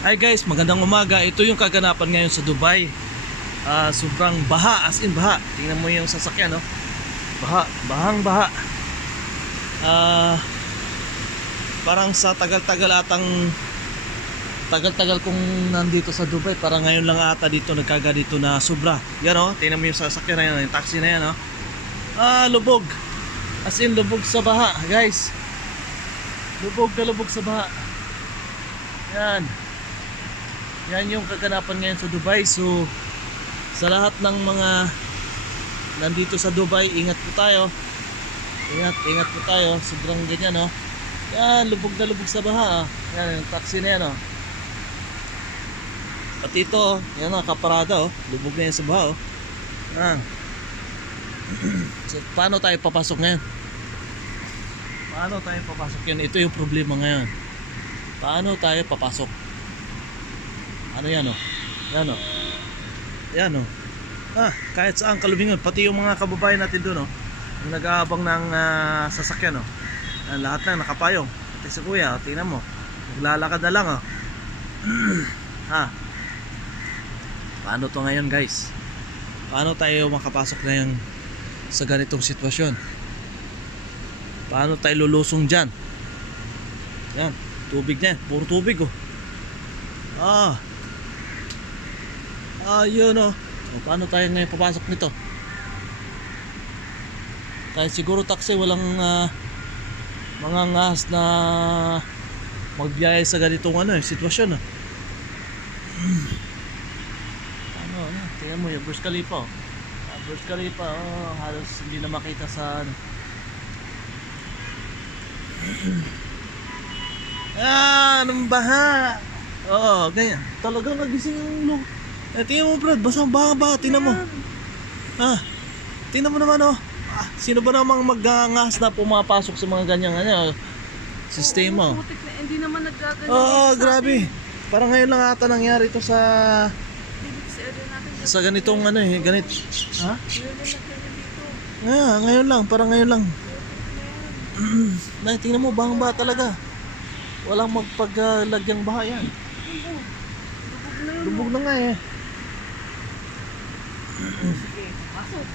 Hi guys, magandang umaga. Ito yung kaganapan ngayon sa Dubai. Sobrang baha, as in baha. Tingnan mo yung sasakyan, no? Baha, bahang baha. Parang sa tagal-tagal kong nandito sa Dubai. Parang ngayon lang ata dito nagkaga dito na sobra. Yan, no? Tingnan mo yung sasakyan na yan, yung taxi na yan, no? Lubog. As in lubog sa baha, guys. Lubog na lubog sa baha. Yan. Yan yung kaganapan ngayon sa Dubai. So sa lahat ng mga nandito sa Dubai, ingat po tayo. Ingat po tayo. Sobrang ganyan, no? Yan, lubog na lubog sa baha. Yan, yung taxi na yan, no? At ito, yan, nakaparada, oh. Lubog na yan sa baha, oh. Yan. So paano tayo papasok ngayon? Paano tayo papasok yan? Ito yung problema ngayon. Paano tayo papasok? Ano yan, oh? Yan, oh. Yan, oh. Kahit saan kalubingan, pati yung mga kababayan natin doon, oh, yung nag-aabang ng sasakyan, oh. Lahat na nakapayong. Pati si kuya, oh, tingnan mo. Naglalakad na lang, oh. Paano to ngayon, guys? Paano tayo makapasok ngayon sa ganitong sitwasyon? Paano tayo lulusong dyan? Yan, tubig na yan. Puro tubig, oh. Yun, oh. Paano tayo ngayon papasok nito? Kahit siguro taxi walang mga ngas na magbiyaya sa ganitong sitwasyon, oh. Tingnan mo yung Burj Khalifa, oh. Burj Khalifa, oh, halos hindi na makita sa anong baha. Ganyan. Talagang nagising yung loob. Tingnan mo, Brad, basang baha ba? Tingnan mo. Tingnan mo naman, oh. Sino ba namang mag-ngas na pumapasok sa mga ganyang sistema? Hindi naman naggaganyan. Grabe. Parang ngayon lang ata nangyari ito sa ganitong ganit. Ngayon lang, parang ngayon lang. Tingnan mo, bahang baha talaga. Walang magpaglagyang baha yan. Lubog na nga, eh. Sige, pasok.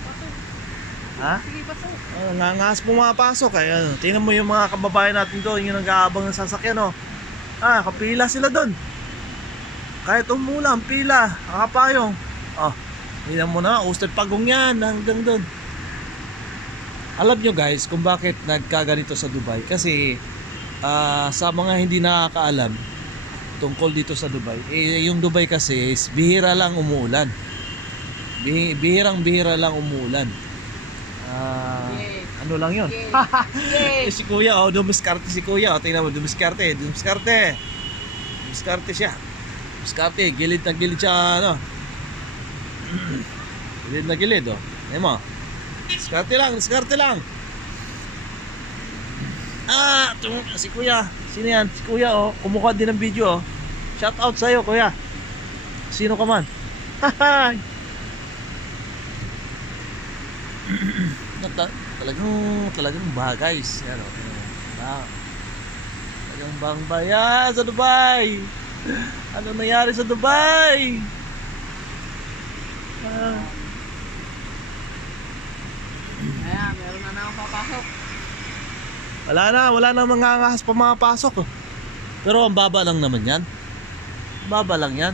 Sige, pasok. Ngangas pumapasok, eh. Tingnan mo yung mga kababayan natin doon, yung nag-aabang ng sasakyan, oh. Kapila sila doon. Kahit umulan, pila, kakapayong. Tingnan mo na, usted pagong yan hanggang doon. Alam nyo, guys, kung bakit nagkaganito sa Dubai. Kasi sa mga hindi nakakaalam tungkol dito sa Dubai, yung Dubai kasi is bihira lang umuulan. Bihirang-bihira lang umuulan. Yes. Ano lang yun? Yes. Si kuya, dumiskarte si kuya. Tingnan mo, dumiskarte siya. Dumiskarte, gilid na gilid siya, gilid na gilid, oh. Tingnan mo. Diskarte lang. Si kuya. Sino yan? Si kuya, oh. Kumukuha din ng video, oh. Shout out sa'yo, kuya. Sino ka man? Talagang baha, guys. Yan, oh. Talagang bahang bayan sa Dubai. Ano nangyari sa Dubai? Ayan, meron na akong papasok. Wala na mga angahas pa mapasok, oh. Pero ang baba lang naman yan. Baba lang yan.